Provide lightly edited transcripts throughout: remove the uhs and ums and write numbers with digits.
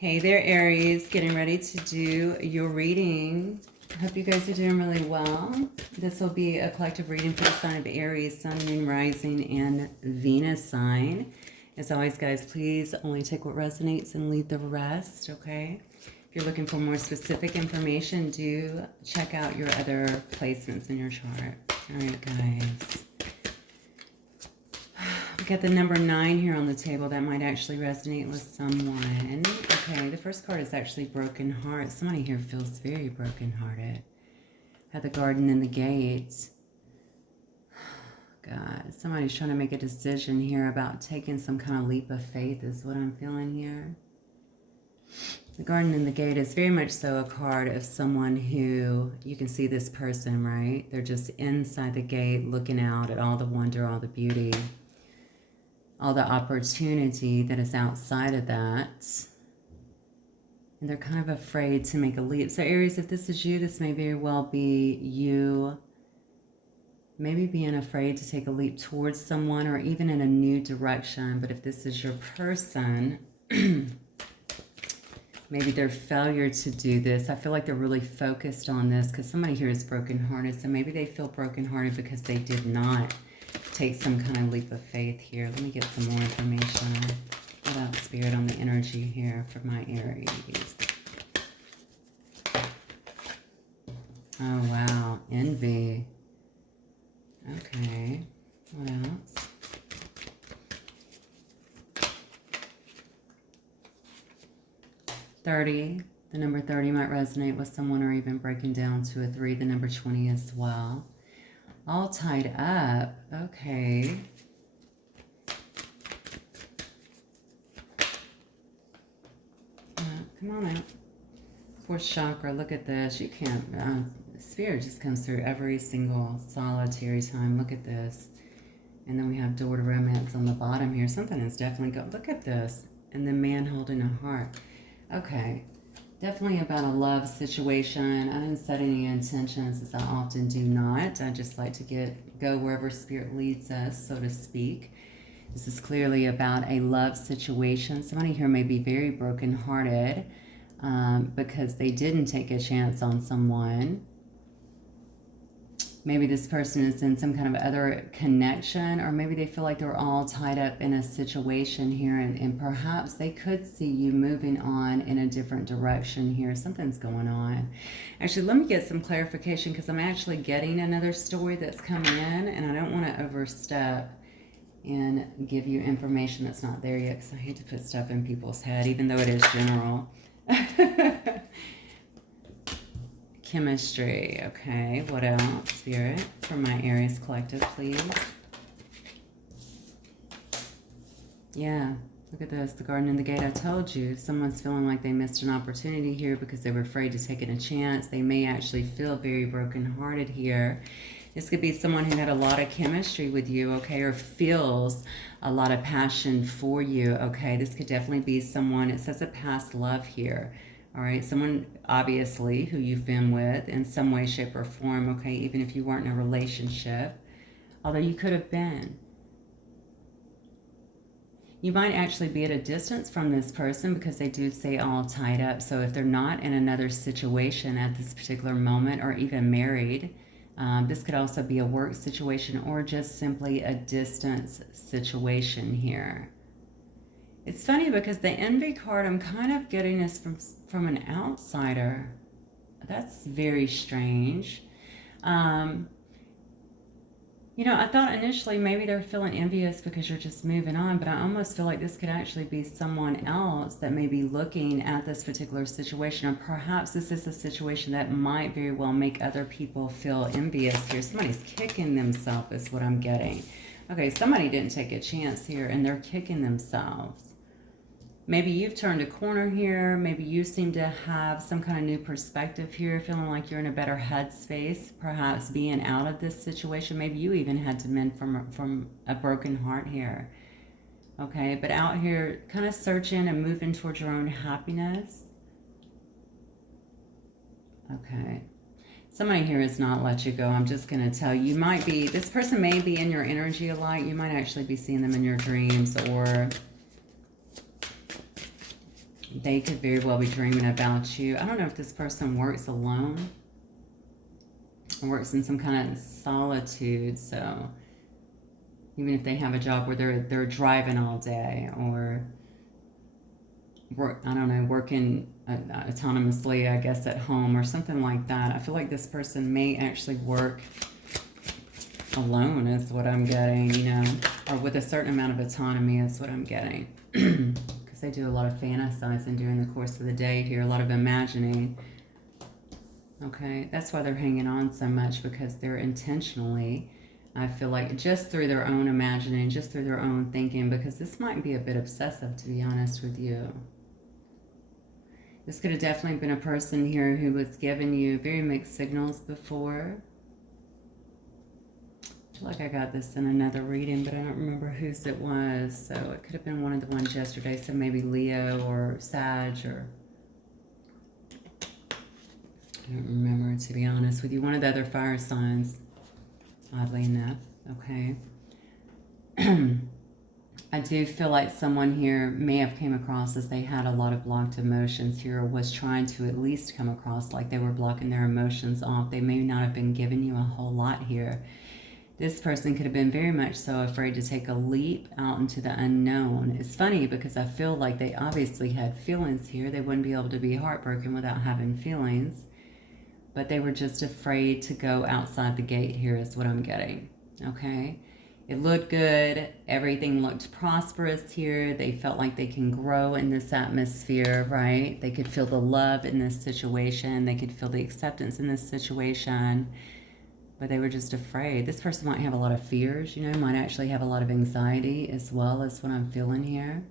Hey there, Aries. Getting ready to do your reading. I hope you guys are doing really well. This will be a collective reading for the sign of Aries, Sun, Moon, Rising, and Venus sign. As always, guys, please only take what resonates and leave the rest, okay? If you're looking for more specific information, do check out your other placements in your chart. All right, guys. We got the number 9 here on the table. That might actually resonate with someone. Okay, the first card is actually broken heart. Somebody here feels very brokenhearted. Had the garden and the gate. God, somebody's trying to make a decision here about taking some kind of leap of faith is what I'm feeling here. The garden and the gate is very much so a card of someone who, you can see this person, right? They're just inside the gate looking out at all the wonder, all the beauty, all the opportunity that is outside of that. And they're kind of afraid to make a leap. So Aries, if this is you, this may very well be you maybe being afraid to take a leap towards someone or even in a new direction. But if this is your person, maybe their failure to do this, I feel like they're really focused on this because somebody here is brokenhearted. So maybe they feel brokenhearted because they did not take some kind of leap of faith here. Let me get some more information about Spirit on the energy here for my Aries. Oh, wow. Envy. Okay. What else? $30. The number 30 might resonate with someone or even breaking down to a 3. The number 20 as well. All tied up. Okay. Come on out. Fourth chakra. Look at this. You can't... Spirit just comes through every single solitary time. Look at this. And then we have door to romance on the bottom here. Something is definitely going... Look at this. And the man holding a heart. Okay. Definitely about a love situation. I didn't set any intentions, as I often do not. I just like to go wherever Spirit leads us, so to speak. This is clearly about a love situation. Somebody here may be very brokenhearted because they didn't take a chance on someone. Maybe this person is in some kind of other connection, or maybe they feel like they're all tied up in a situation here, and perhaps they could see you moving on in a different direction here. Something's going on. Actually, let me get some clarification because I'm actually getting another story that's coming in, and I don't want to overstep and give you information that's not there yet because I hate to put stuff in people's head, even though it is general. Chemistry. Okay, what else, Spirit, for my Aries collective, please? Yeah, look at this, the garden and the gate. I told you, someone's feeling like they missed an opportunity here because they were afraid to take it a chance. They may actually feel very brokenhearted here. This could be someone who had a lot of chemistry with you, okay, or feels a lot of passion for you, okay? This could definitely be someone, it says a past love here. All right, someone obviously who you've been with in some way, shape, or form, okay, even if you weren't in a relationship, although you could have been. You might actually be at a distance from this person because they do say all tied up. So if they're not in another situation at this particular moment or even married, this could also be a work situation or just simply a distance situation here. It's funny because the envy card I'm kind of getting is from an outsider. That's very strange. You know, I thought initially maybe they're feeling envious because you're just moving on, but I almost feel like this could actually be someone else that may be looking at this particular situation, or perhaps this is a situation that might very well make other people feel envious here. Somebody's kicking themselves is what I'm getting. Okay, somebody didn't take a chance here and they're kicking themselves. Maybe you've turned a corner here. Maybe you seem to have some kind of new perspective here, feeling like you're in a better headspace, perhaps being out of this situation. Maybe you even had to mend from a broken heart here. Okay, but out here kind of searching and moving towards your own happiness. Okay. Somebody here has not let you go. I'm just going to tell you, might be, this person may be in your energy a lot. You might actually be seeing them in your dreams, or They could very well be dreaming about you. I don't know if this person works alone or works in some kind of solitude. So even if they have a job where they're driving all day, or work, I don't know, working autonomously, I guess, at home or something like that. I feel like this person may actually work alone is what I'm getting, you know, or with a certain amount of autonomy is what I'm getting. Because they do a lot of fantasizing during the course of the day here, a lot of imagining. Okay, that's why they're hanging on so much, because they're intentionally, I feel like, just through their own imagining, just through their own thinking, because this might be a bit obsessive, to be honest with you. This could have definitely been a person here who was giving you very mixed signals before. I feel like I got this in another reading, but I don't remember whose it was. So it could have been one of the ones yesterday. So maybe Leo or Sag, or I don't remember, to be honest with you. One of the other fire signs, oddly enough. Okay. I do feel like someone here may have came across as they had a lot of blocked emotions here, or was trying to at least come across like they were blocking their emotions off. They may not have been giving you a whole lot here. This person could have been very much so afraid to take a leap out into the unknown. It's funny because I feel like they obviously had feelings here. They wouldn't be able to be heartbroken without having feelings. But they were just afraid to go outside the gate here is what I'm getting. Okay? It looked good. Everything looked prosperous here. They felt like they can grow in this atmosphere, right? They could feel the love in this situation. They could feel the acceptance in this situation. But they were just afraid. This person might have a lot of fears, you know, might actually have a lot of anxiety as well, as what I'm feeling here.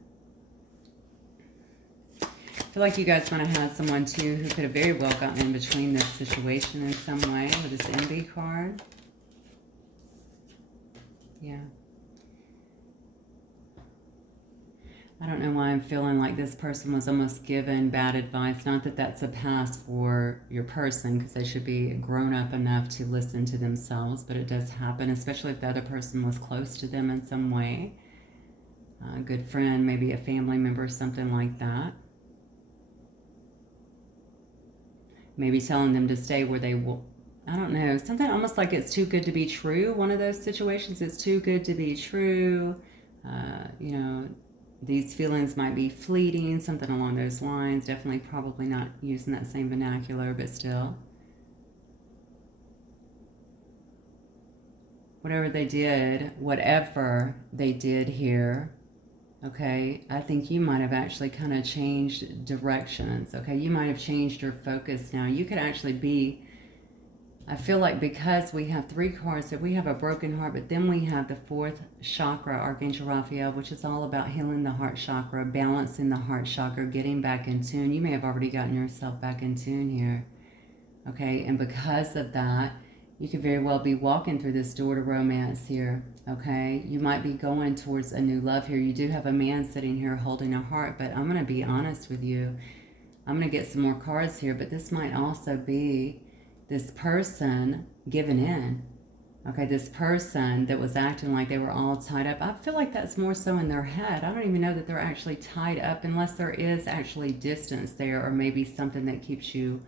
I feel like you guys might have had someone too who could have very well gotten in between this situation in some way with this envy card. Yeah. I don't know why I'm feeling like this person was almost given bad advice. Not that that's a pass for your person, because they should be grown up enough to listen to themselves, but it does happen, especially if the other person was close to them in some way. A good friend, maybe a family member, something like that. Maybe telling them to stay where they will. I don't know, something almost like it's too good to be true. One of those situations, it's too good to be true. You know, these feelings might be fleeting, something along those lines. Definitely probably not using that same vernacular, but still. Whatever they did here, okay, I think you might have actually kind of changed directions, okay? You might have changed your focus now. You could actually be, I feel like, because we have three cards, that we have a broken heart, but then we have the fourth chakra, Archangel Raphael, which is all about healing the heart chakra, balancing the heart chakra, getting back in tune. You may have already gotten yourself back in tune here, okay? And because of that, you could very well be walking through this door to romance here, okay? You might be going towards a new love here. You do have a man sitting here holding a heart, but I'm going to be honest with you. I'm going to get some more cards here, but this might also be this person giving in, okay? This person that was acting like they were all tied up. I feel like that's more so in their head. I don't even know that they're actually tied up, unless there is actually distance there, or maybe something that keeps you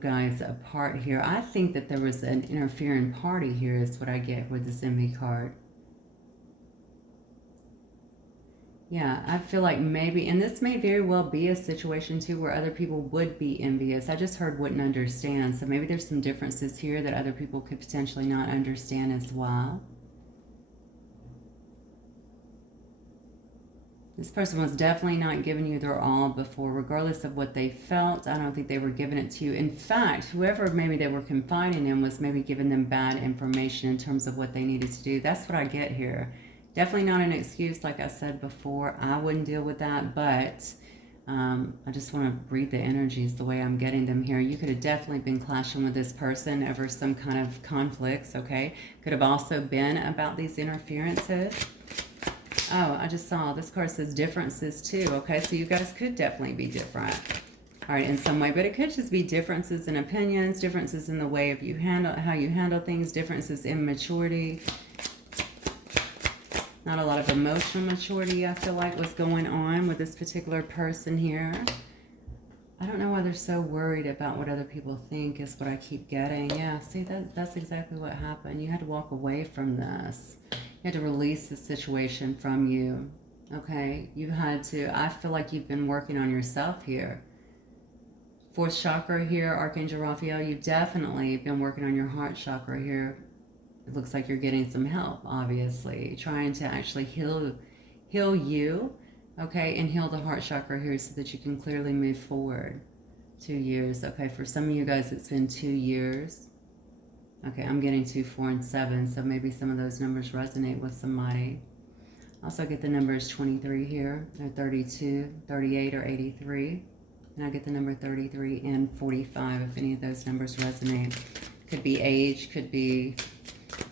guys apart here. I think that there was an interfering party here is what I get with this envy card. Yeah, I feel like maybe, and this may very well be a situation too where other people would be envious. I just heard wouldn't understand. So maybe there's some differences here that other people could potentially not understand as well. This person was definitely not giving you their all before, regardless of what they felt. I don't think they were giving it to you. In fact, whoever maybe they were confiding in was maybe giving them bad information in terms of what they needed to do. That's what I get here. Definitely not an excuse, like I said before. I wouldn't deal with that, but I just want to read the energies the way I'm getting them here. You could have definitely been clashing with this person over some kind of conflicts, okay? Could have also been about these interferences. Oh, I just saw this card says differences too, okay? So you guys could definitely be different, all right, in some way, but it could just be differences in opinions, differences in the way of how you handle things, differences in maturity. Not a lot of emotional maturity, I feel like, was going on with this particular person here. I don't know why they're so worried about what other people think is what I keep getting. Yeah, see, that's exactly what happened. You had to walk away from this. You had to release the situation from you. Okay? You had to, I feel like you've been working on yourself here. Fourth chakra here, Archangel Raphael, you've definitely been working on your heart chakra here. It looks like you're getting some help, obviously. Trying to actually heal you, okay, and heal the heart chakra here so that you can clearly move forward. 2 years, okay. For some of you guys, it's been 2 years. Okay, I'm getting 2, 4, and 7, so maybe some of those numbers resonate with somebody. Also, I get the numbers 23 here, or 32, 38, or 83. And I get the number 33 and 45 if any of those numbers resonate. Could be age, could be,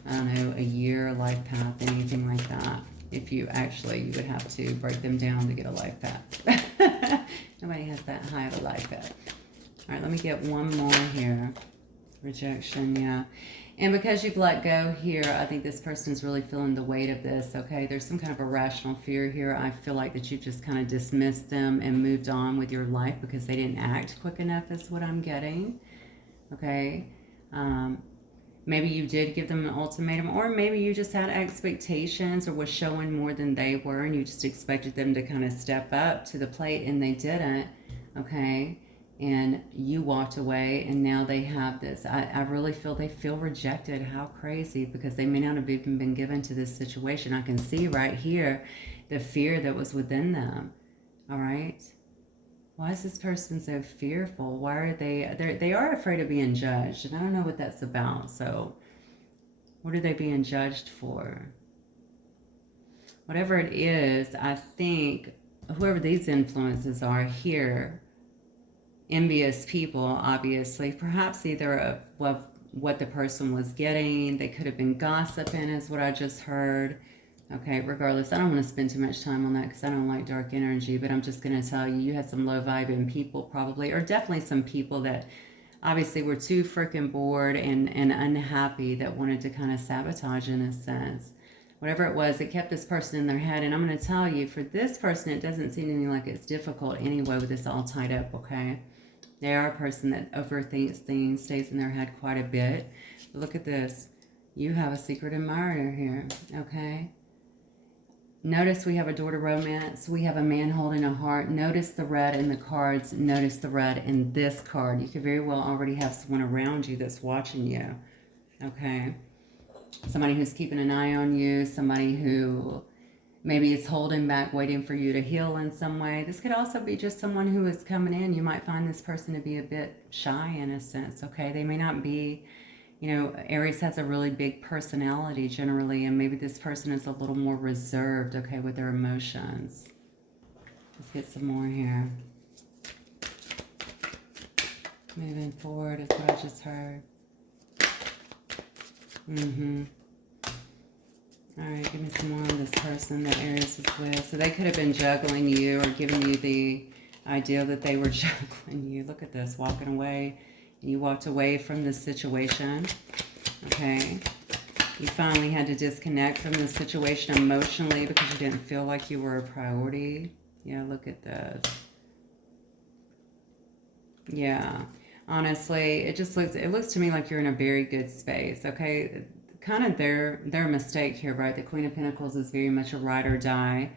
I don't know, a year, life path, anything like that. If you actually, you would have to break them down to get a life path. Nobody has that high of a life path. All right, let me get one more here. Rejection, yeah. And because you've let go here, I think this person's really feeling the weight of this, okay? There's some kind of irrational fear here. I feel like that you've just kind of dismissed them and moved on with your life because they didn't act quick enough is what I'm getting, okay? Maybe you did give them an ultimatum, or maybe you just had expectations or was showing more than they were and you just expected them to kind of step up to the plate and they didn't, okay? And you walked away and now they have this. I really feel they feel rejected. How crazy, because they may not have even been given to this situation. I can see right here the fear that was within them, all right? Why is this person so fearful? Why are they are afraid of being judged, and I don't know what that's about. So what are they being judged for? Whatever it is, I think whoever these influences are here, envious people, obviously, perhaps either of what the person was getting. They could have been gossiping is what I just heard. Okay, regardless, I don't want to spend too much time on that because I don't like dark energy, but I'm just going to tell you, you had some low vibing people probably, or definitely some people that obviously were too freaking bored and unhappy that wanted to kind of sabotage in a sense. Whatever it was, it kept this person in their head. And I'm going to tell you, for this person, it doesn't seem to me like it's difficult anyway with this all tied up, okay? They are a person that overthinks things, stays in their head quite a bit. But look at this. You have a secret admirer here, okay? Notice we have a door to romance. We have a man holding a heart. Notice the red in the cards. Notice the red in this card. You could very well already have someone around you that's watching you, okay? Somebody who's keeping an eye on you. Somebody who maybe is holding back, waiting for you to heal in some way. This could also be just someone who is coming in. You might find this person to be a bit shy in a sense, okay? They may not be... You know, Aries has a really big personality generally, and maybe this person is a little more reserved, okay, with their emotions. Let's get some more here. Moving forward is what I just heard. All right, give me some more on this person that Aries is with. So they could have been juggling you or giving you the idea that they were juggling you. Look at this, walking away. You walked away from this situation, okay? You finally had to disconnect from this situation emotionally because you didn't feel like you were a priority. Yeah, look at this. Yeah, honestly, it looks to me like you're in a very good space, okay? Kind of their mistake here, right? The Queen of Pentacles is very much a ride or die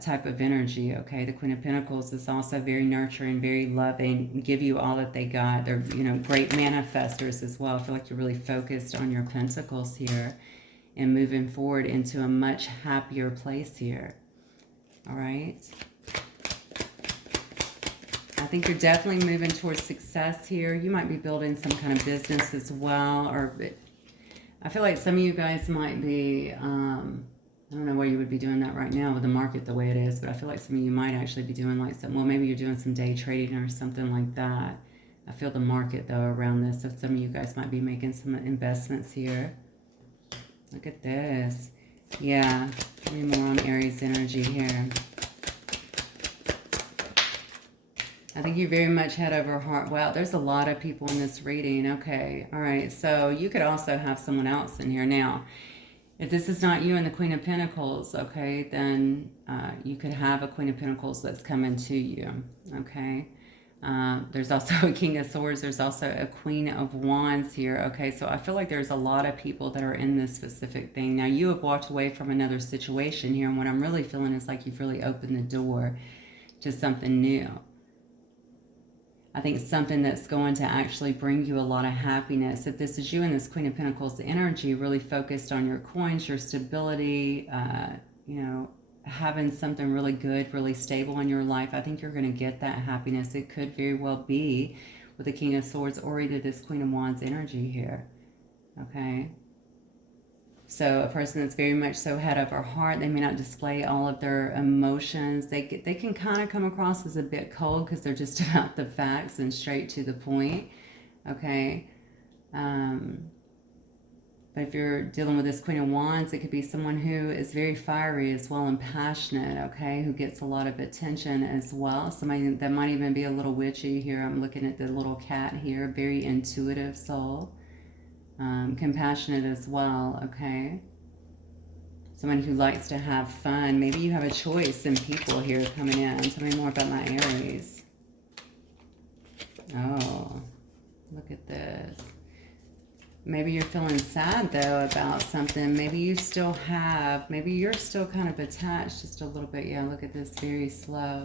type of energy, okay? The Queen of Pentacles is also very nurturing, very loving, give you all that they got. They're, you know, great manifestors as well. I feel like you're really focused on your pentacles here and moving forward into a much happier place here, all right? I think you're definitely moving towards success here. You might be building some kind of business as well, or I feel like some of you guys might be... I don't know where you would be doing that right now with the market the way it is, but I feel like some of you might actually be doing like some, well, maybe you're doing some day trading or something like that. I feel the market though around this, so some of you guys might be making some investments here. Look at this. Yeah, give me more on Aries energy here. I think you very much head over heart. Wow, there's a lot of people in this reading. Okay, all right, so you could also have someone else in here now. If this is not you and the Queen of Pentacles, okay, then you could have a Queen of Pentacles that's coming to you, okay? There's also a King of Swords. There's also a Queen of Wands here, okay? So I feel like there's a lot of people that are in this specific thing. Now, you have walked away from another situation here, and what I'm really feeling is like you've really opened the door to something new. I think it's something that's going to actually bring you a lot of happiness. If this is you and this Queen of Pentacles energy, really focused on your coins, your stability, you know, having something really good, really stable in your life, I think you're going to get that happiness. It could very well be with the King of Swords or either this Queen of Wands energy here, okay? So a person that's very much so head over heart, they may not display all of their emotions. They can kind of come across as a bit cold because they're just about the facts and straight to the point, okay? But if you're dealing with this Queen of Wands, it could be someone who is very fiery as well and passionate, okay? Who gets a lot of attention as well. Somebody that might even be a little witchy here. I'm looking at the little cat here. Very intuitive soul. Compassionate as well, okay? Someone who likes to have fun. Maybe you have a choice in people here coming in. Tell me more about my Aries. Oh, look at this. Maybe you're feeling sad, though, about something. Maybe you still have, maybe you're still kind of attached just a little bit. Yeah, look at this, very slow.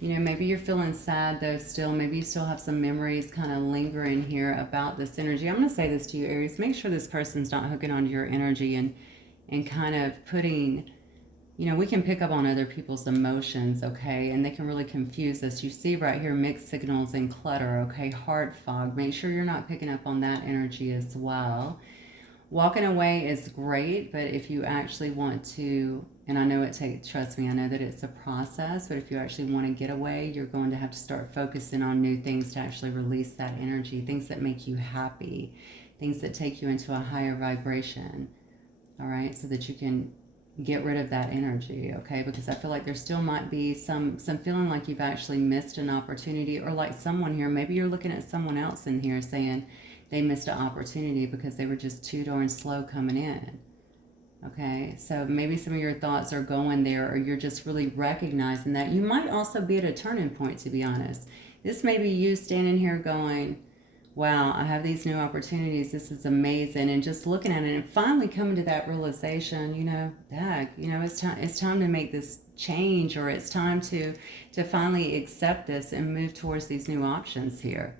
You know, maybe you're feeling sad, though, still. Maybe you still have some memories kind of lingering here about this energy. I'm going to say this to you, Aries. Make sure this person's not hooking onto your energy and kind of putting, you know, we can pick up on other people's emotions, okay? And they can really confuse us. You see right here, mixed signals and clutter, okay? Heart fog. Make sure you're not picking up on that energy as well. Walking away is great, but if you actually want to, and I know it takes, trust me, I know that it's a process, but if you actually want to get away, you're going to have to start focusing on new things to actually release that energy, things that make you happy, things that take you into a higher vibration, all right, so that you can get rid of that energy, okay? Because I feel like there still might be some feeling like you've actually missed an opportunity, or like someone here, maybe you're looking at someone else in here saying they missed an opportunity because they were just too darn slow coming in. Okay, so maybe some of your thoughts are going there, or you're just really recognizing that. You might also be at a turning point, to be honest. This may be you standing here going, wow, I have these new opportunities. This is amazing. And just looking at it and finally coming to that realization, you know, heck, you know, it's time to make this change, or it's time to finally accept this and move towards these new options here.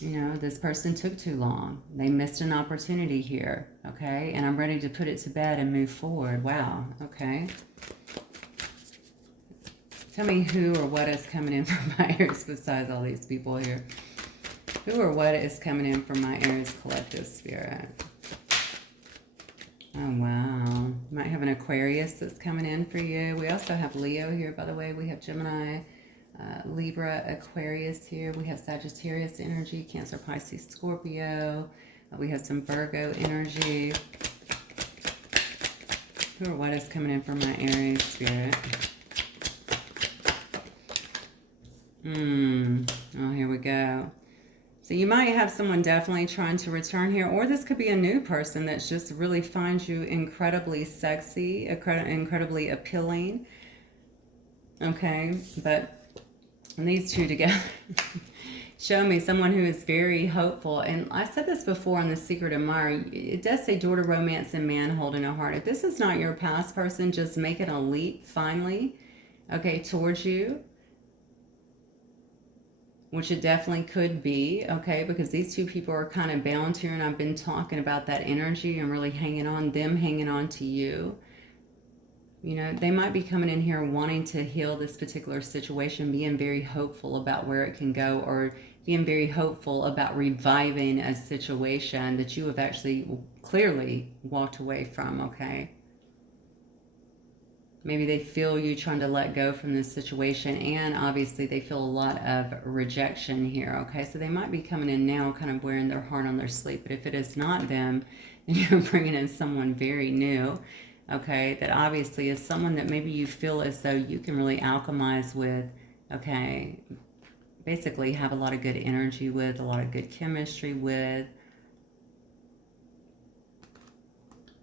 You know, this person took too long. They missed an opportunity here, okay? And I'm ready to put it to bed and move forward. Wow, okay. Tell me who or what is coming in for my Aries besides all these people here. Who or what is coming in for my Aries collective spirit? Oh, wow. You might have an Aquarius that's coming in for you. We also have Leo here, by the way. We have Gemini, Libra, Aquarius here. We have Sagittarius energy, Cancer, Pisces, Scorpio. We have some Virgo energy. Who or what is coming in for my Aries spirit? Oh, here we go. So you might have someone definitely trying to return here, or this could be a new person that's just really finds you incredibly sexy, incredibly appealing. Okay, but these two together show me someone who is very hopeful. And I said this before on The Secret Admirer. It does say door to romance and man holding a heart. If this is not your past person, just making a leap finally, okay, towards you, which it definitely could be, okay, because these two people are kind of bound here, and I've been talking about that energy and really hanging on, them hanging on to you. You know, they might be coming in here wanting to heal this particular situation, being very hopeful about where it can go, or being very hopeful about reviving a situation that you have actually clearly walked away from, okay? Maybe they feel you trying to let go from this situation, and obviously they feel a lot of rejection here, okay? So they might be coming in now kind of wearing their heart on their sleeve, but if it is not them, then you're bringing in someone very new, okay? That obviously is someone that maybe you feel as though you can really alchemize with, okay? Basically have a lot of good energy with, a lot of good chemistry with.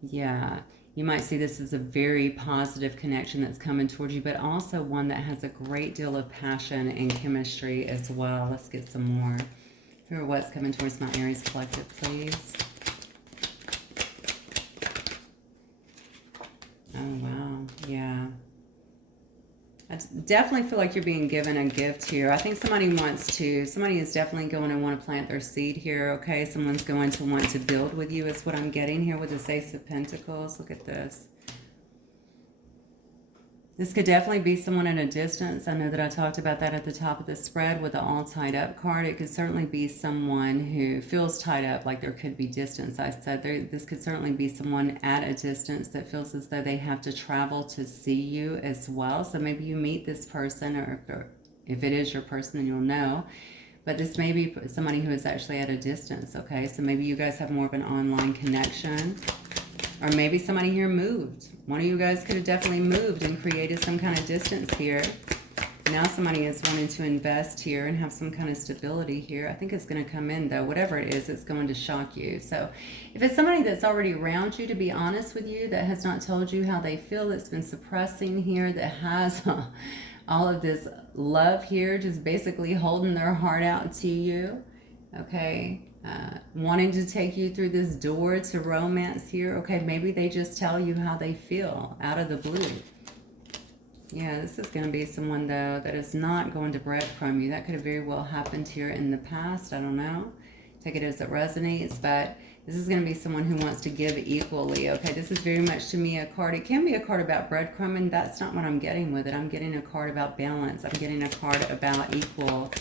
Yeah. You might see this as a very positive connection that's coming towards you, but also one that has a great deal of passion and chemistry as well. Let's get some more. Who or what's coming towards my Aries collective, please? Oh, wow. Yeah. I definitely feel like you're being given a gift here. I think somebody is definitely going to want to plant their seed here, okay? Someone's going to want to build with you is what I'm getting here with this Ace of Pentacles. Look at this. This could definitely be someone at a distance. I know that I talked about that at the top of the spread with the all tied up card. It could certainly be someone who feels tied up, like there could be distance. I said this could certainly be someone at a distance that feels as though they have to travel to see you as well. So maybe you meet this person, or if it is your person, then you'll know. But this may be somebody who is actually at a distance, okay? So maybe you guys have more of an online connection. Or maybe somebody here moved. One of you guys could have definitely moved and created some kind of distance here. Now somebody is wanting to invest here and have some kind of stability here. I think it's going to come in, though. Whatever it is, it's going to shock you. So if it's somebody that's already around you, to be honest with you, that has not told you how they feel, that's been suppressing here, that has all of this love here, just basically holding their heart out to you, okay? Wanting to take you through this door to romance here. Okay, maybe they just tell you how they feel out of the blue. Yeah, this is going to be someone, though, that is not going to breadcrumb you. That could have very well happened here in the past. I don't know. Take it as it resonates, but this is going to be someone who wants to give equally. Okay, this is very much to me a card. It can be a card about breadcrumbing. That's not what I'm getting with it. I'm getting a card about balance. I'm getting a card about equal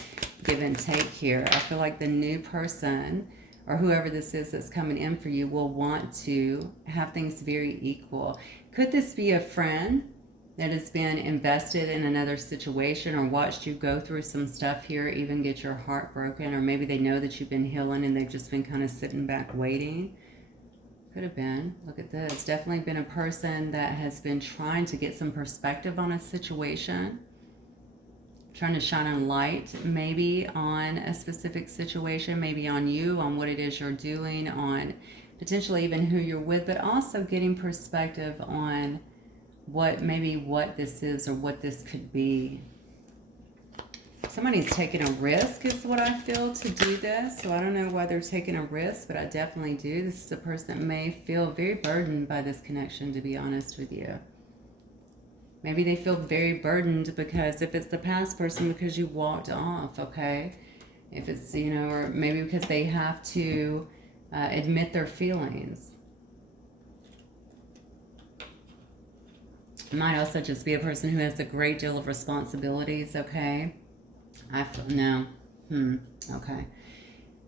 give and take here. I feel like the new person or whoever this is that's coming in for you will want to have things very equal. Could this be a friend that has been invested in another situation or watched you go through some stuff here, even get your heart broken? Or maybe they know that you've been healing and they've just been kind of sitting back waiting. Could have been. Look at this. Definitely been a person that has been trying to get some perspective on a situation. Trying to shine a light maybe on a specific situation, maybe on you, on what it is you're doing, on potentially even who you're with, but also getting perspective on what this is or what this could be. Somebody's taking a risk is what I feel to do this. So I don't know why they're taking a risk, but I definitely do. This is a person that may feel very burdened by this connection, to be honest with you. Maybe they feel very burdened because if it's the past person, because you walked off, okay? If it's, you know, or maybe because they have to admit their feelings. It might also just be a person who has a great deal of responsibilities, okay? I feel, no. Okay.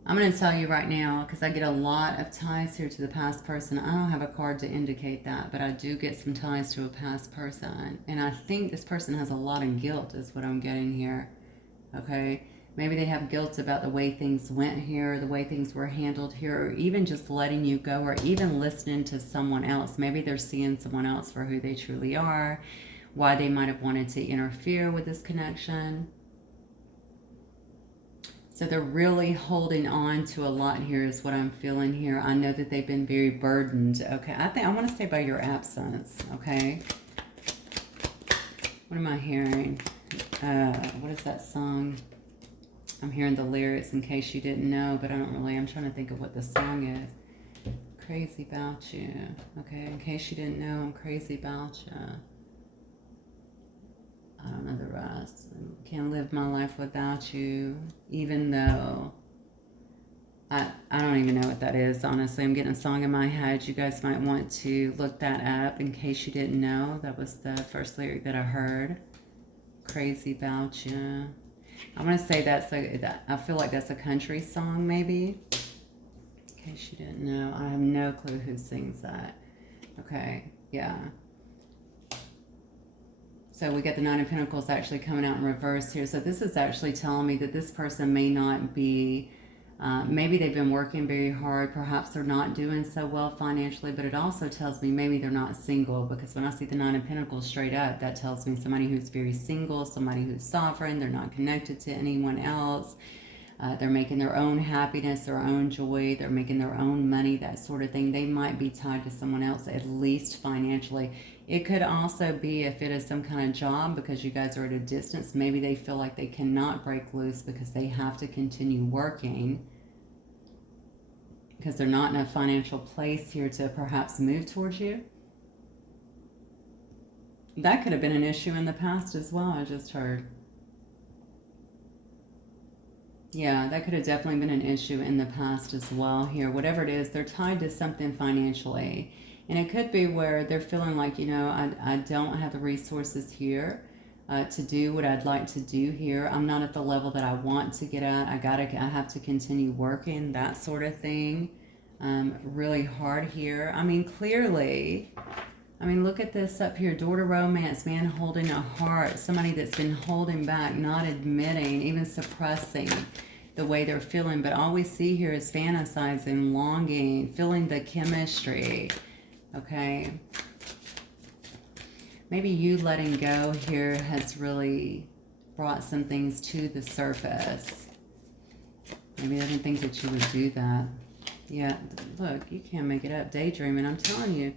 I'm going to tell you right now, because I get a lot of ties here to the past person. I don't have a card to indicate that, but I do get some ties to a past person. And I think this person has a lot of guilt is what I'm getting here. Okay? Maybe they have guilt about the way things went here, the way things were handled here, or even just letting you go, or even listening to someone else. Maybe they're seeing someone else for who they truly are, why they might have wanted to interfere with this connection. So they're really holding on to a lot here is what I'm feeling here. I know that they've been very burdened. Okay, I want to say by your absence, okay? What am I hearing? What is that song? I'm hearing the lyrics in case you didn't know, but I'm trying to think of what the song is. Crazy about you. Okay, in case you didn't know, I'm crazy about you. I don't know the rest. Can't live my life without you, even though I don't even know what that is, honestly. I'm getting a song in my head. You guys might want to look that up in case you didn't know. That was the first lyric that I heard. Crazy about you. I'm going to say I feel like that's a country song, maybe. In case you didn't know. I have no clue who sings that. Okay, yeah. So we got the Nine of Pentacles actually coming out in reverse here. So this is actually telling me that this person may not be, maybe they've been working very hard. Perhaps they're not doing so well financially, but it also tells me maybe they're not single, because when I see the Nine of Pentacles straight up, that tells me somebody who's very single, somebody who's sovereign, they're not connected to anyone else. They're making their own happiness, their own joy. They're making their own money, that sort of thing. They might be tied to someone else, at least financially. It could also be if it is some kind of job, because you guys are at a distance, maybe they feel like they cannot break loose because they have to continue working, because they're not in a financial place here to perhaps move towards you. That could have been an issue in the past as well, I just heard. Yeah, that could have definitely been an issue in the past as well here. Whatever it is, they're tied to something financially. And it could be where they're feeling like, I don't have the resources here to do what I'd like to do here. I'm not at the level that I want to get at. I have to continue working, that sort of thing. Really hard here. I mean, clearly, look at this up here. Door to romance, man holding a heart. Somebody that's been holding back, not admitting, even suppressing the way they're feeling. But all we see here is fantasizing, longing, feeling the chemistry. Okay. Maybe you letting go here has really brought some things to the surface. Maybe I didn't think that you would do that. Yeah, look, you can't make it up. Daydreaming, I'm telling you.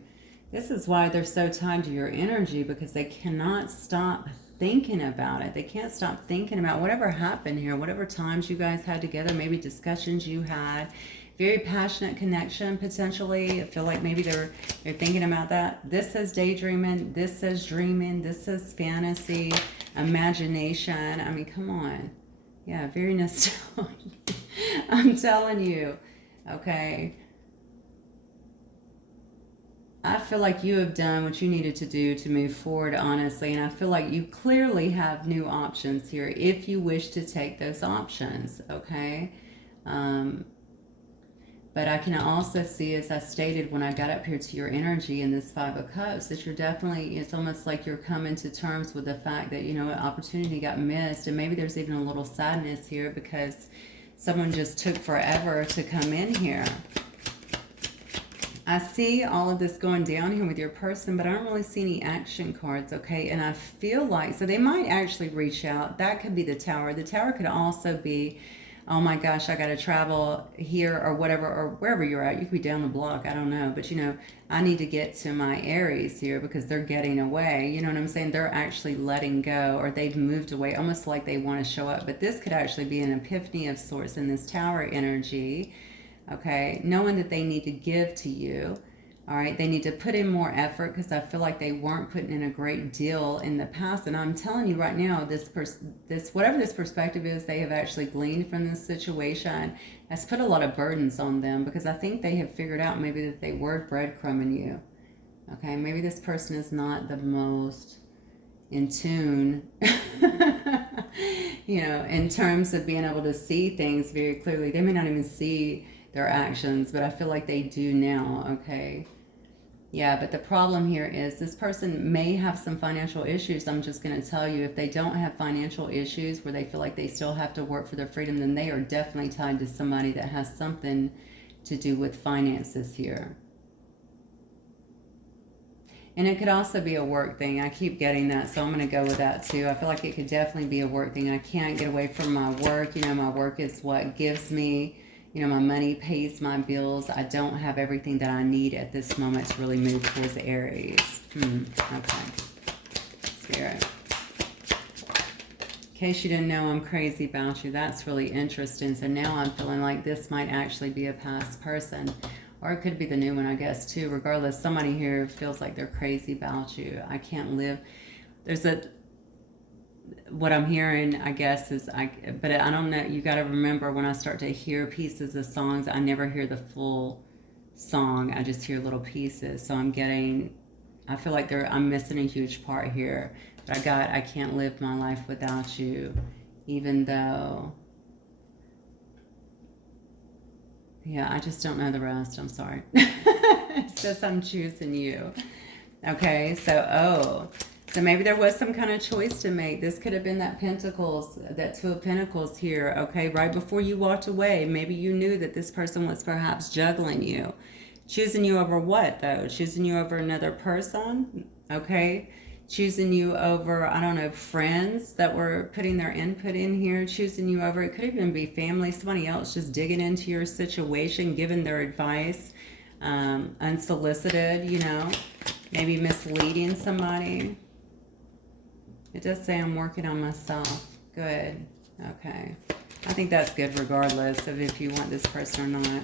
This is why they're so tied to your energy, because they cannot stop thinking about it. They can't stop thinking about whatever happened here, whatever times you guys had together, maybe discussions you had. Very passionate connection, potentially. I feel like maybe they're thinking about that. This says daydreaming. This says dreaming. This says fantasy, imagination. I mean, come on. Yeah, very nostalgic. I'm telling you. Okay. I feel like you have done what you needed to do to move forward, honestly. And I feel like you clearly have new options here if you wish to take those options, okay? But I can also see, as I stated when I got up here to your energy in this Five of Cups, that you're definitely, it's almost like you're coming to terms with the fact that, an opportunity got missed. And maybe there's even a little sadness here because someone just took forever to come in here. I see all of this going down here with your person, but I don't really see any action cards, okay? And I feel like, so they might actually reach out. That could be the Tower. The Tower could also be, oh my gosh, I got to travel here or whatever, or wherever you're at. You could be down the block, I don't know. But, I need to get to my Aries here because they're getting away. You know what I'm saying? They're actually letting go, or they've moved away, almost like they want to show up. But this could actually be an epiphany of sorts in this Tower energy. Okay, knowing that they need to give to you. All right, they need to put in more effort because I feel like they weren't putting in a great deal in the past. And I'm telling you right now, this whatever this perspective is, they have actually gleaned from this situation has put a lot of burdens on them, because I think they have figured out maybe that they were breadcrumbing you. Okay, maybe this person is not the most in tune, in terms of being able to see things very clearly. They may not even see their actions, but I feel like they do now, okay? Yeah, but the problem here is this person may have some financial issues. I'm just going to tell you, if they don't have financial issues where they feel like they still have to work for their freedom, then they are definitely tied to somebody that has something to do with finances here. And it could also be a work thing. I keep getting that, so I'm going to go with that too. I feel like it could definitely be a work thing. I can't get away from my work. My work is what gives me, my money, pays my bills. I don't have everything that I need at this moment to really move towards the Aries. Okay. Spirit. In case you didn't know, I'm crazy about you. That's really interesting. So now I'm feeling like this might actually be a past person. Or it could be the new one, I guess, too. Regardless, somebody here feels like they're crazy about you. I can't live. What I'm hearing, I guess, but I don't know. You got to remember, when I start to hear pieces of songs, I never hear the full song. I just hear little pieces. So I feel like I'm missing a huge part here. But I can't live my life without you, even though, yeah, I just don't know the rest. I'm sorry. It's just I'm choosing you. Okay, so maybe there was some kind of choice to make. This could have been that Two of Pentacles here, okay? Right before you walked away, maybe you knew that this person was perhaps juggling you. Choosing you over what, though? Choosing you over another person, okay? choosing you over, I don't know, friends that were putting their input in here, choosing you over. It could even be family, somebody else just digging into your situation, giving their advice, unsolicited, you know, maybe misleading somebody. It does say I'm working on myself. Good. Okay. I think that's good regardless of if you want this person or not.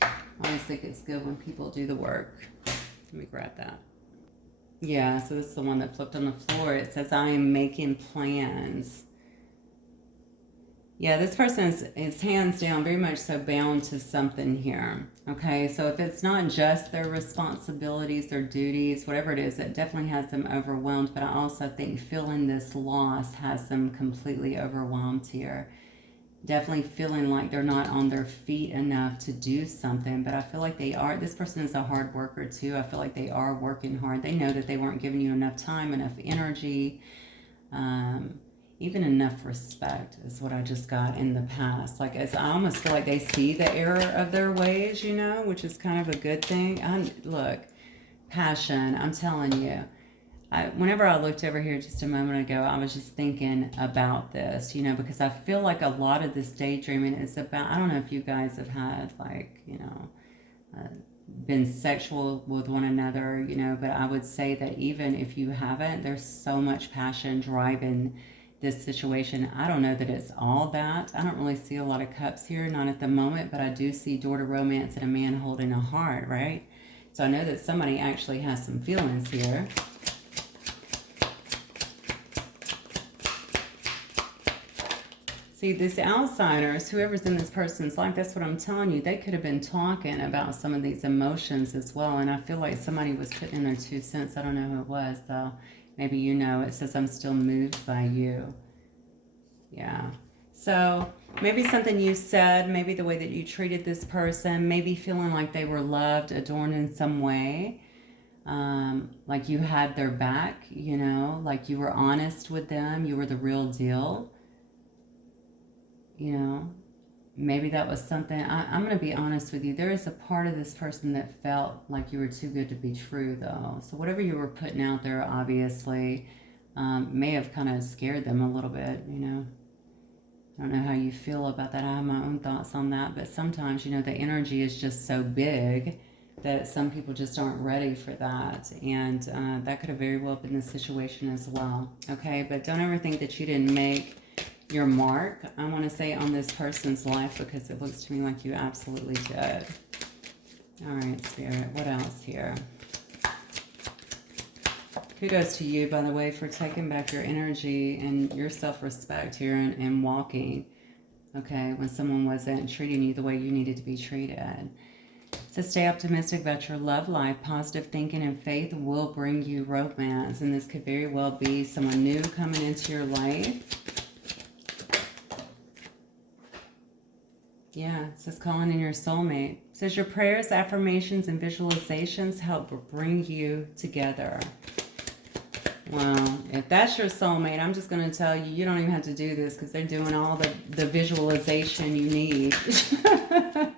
I always think it's good when people do the work. Let me grab that. Yeah, so this is the one that flipped on the floor. It says, I am making plans. Yeah, this person is hands down very much so bound to something here. Okay, so if it's not just their responsibilities, their duties, whatever it is, it definitely has them overwhelmed. But I also think feeling this loss has them completely overwhelmed here. Definitely feeling like they're not on their feet enough to do something, but I feel like they are. This person is a hard worker too. I feel like they are working hard. They know that they weren't giving you enough time, enough energy, even enough respect is what I just got in the past. Like, I almost feel like they see the error of their ways, you know, which is kind of a good thing. Look, passion, I'm telling you. Whenever I looked over here just a moment ago, I was just thinking about this, you know, because I feel like a lot of this daydreaming is about, I don't know if you guys have had, like, you know, been sexual with one another, you know, but I would say that even if you haven't, there's so much passion driving this situation. I don't know that it's all that. I don't really see a lot of cups here, not at the moment, but I do see door to romance and a man holding a heart, right? So I know that somebody actually has some feelings here. See, these outsiders, whoever's in this person's life, that's what I'm telling you. They could have been talking about some of these emotions as well. And I feel like somebody was putting in their 2 cents. I don't know who it was, though. Maybe you know. It says, I'm still moved by you. Yeah. So maybe something you said, maybe the way that you treated this person, maybe feeling like they were loved, adorned in some way. Like you had their back, you know, like you were honest with them. You were the real deal. You know, maybe that was something. I'm going to be honest with you. There is a part of this person that felt like you were too good to be true, though. So whatever you were putting out there, obviously, may have kind of scared them a little bit, you know. I don't know how you feel about that. I have my own thoughts on that. But sometimes, you know, the energy is just so big that some people just aren't ready for that. And that could have very well been the situation as well. Okay, but don't ever think that you didn't make your mark, I want to say, on this person's life, because it looks to me like you absolutely did. All right, Spirit, what else here? Kudos to you, by the way, for taking back your energy and your self-respect here and walking, okay, when someone wasn't treating you the way you needed to be treated. So stay optimistic about your love life. Positive thinking and faith will bring you romance, and this could very well be someone new coming into your life. Yeah, it says calling in your soulmate. It says your prayers, affirmations, and visualizations help bring you together. Well, if that's your soulmate, I'm just going to tell you, you don't even have to do this because they're doing all the visualization you need.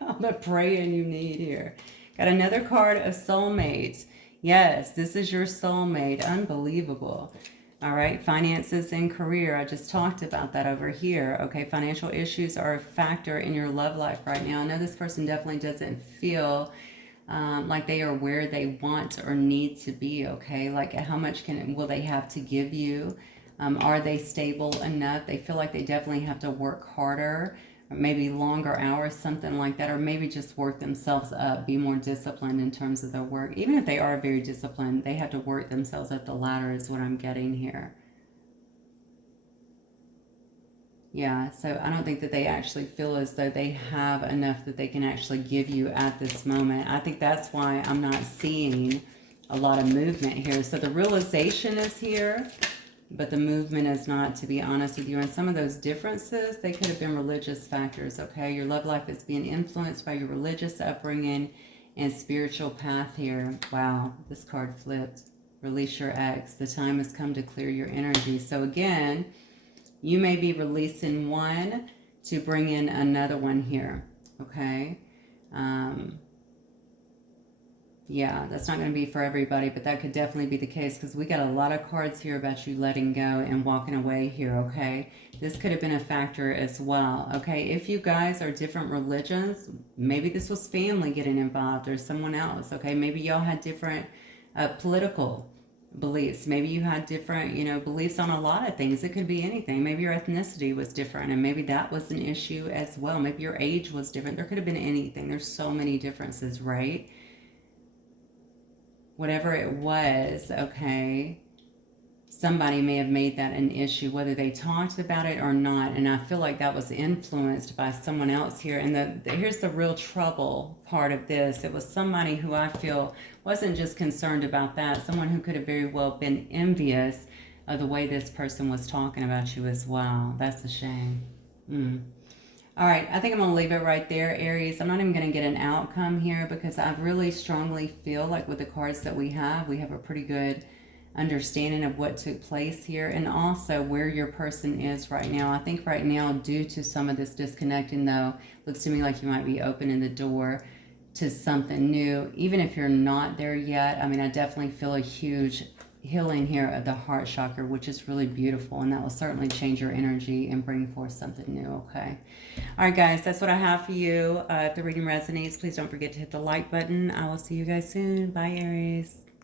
All the praying you need here. Got another card of soulmates. Yes, this is your soulmate. Unbelievable. All right, finances and career. I just talked about that over here. Okay, financial issues are a factor in your love life right now. I know this person definitely doesn't feel like they are where they want or need to be. Okay, like how much will they have to give you? Are they stable enough? They feel like they definitely have to work harder, or maybe longer hours, something like that, or maybe just work themselves up, be more disciplined in terms of their work. Even if they are very disciplined, they have to work themselves up the ladder is what I'm getting here. Yeah, so I don't think that they actually feel as though they have enough that they can actually give you at this moment. I think that's why I'm not seeing a lot of movement here. So the realization is here, but the movement is not, to be honest with you. And some of those differences, they could have been religious factors, okay? Your love life is being influenced by your religious upbringing and spiritual path here. Wow, this card flipped. Release your ex. The time has come to clear your energy. So again, you may be releasing one to bring in another one here, okay? Yeah, that's not going to be for everybody, but that could definitely be the case because we got a lot of cards here about you letting go and walking away here, okay? This could have been a factor as well, okay? If you guys are different religions, maybe this was family getting involved or someone else, okay? Maybe y'all had different political beliefs. Maybe you had different, beliefs on a lot of things. It could be anything. Maybe your ethnicity was different and maybe that was an issue as well. Maybe your age was different. There could have been anything. There's so many differences, right? Whatever it was, okay, somebody may have made that an issue, whether they talked about it or not. And I feel like that was influenced by someone else here. And here's the real trouble part of this. It was somebody who I feel wasn't just concerned about that, someone who could have very well been envious of the way this person was talking about you as well. That's a shame. All right, I think I'm going to leave it right there, Aries. I'm not even going to get an outcome here because I really strongly feel like with the cards that we have a pretty good understanding of what took place here and also where your person is right now. I think right now, due to some of this disconnecting, though, looks to me like you might be opening the door to something new, even if you're not there yet. I mean, I definitely feel a huge healing here of the heart chakra, which is really beautiful, and that will certainly change your energy and bring forth something new, okay? All right, guys, that's what I have for you. If the reading resonates, please don't forget to hit the like button. I will see you guys soon. Bye, Aries.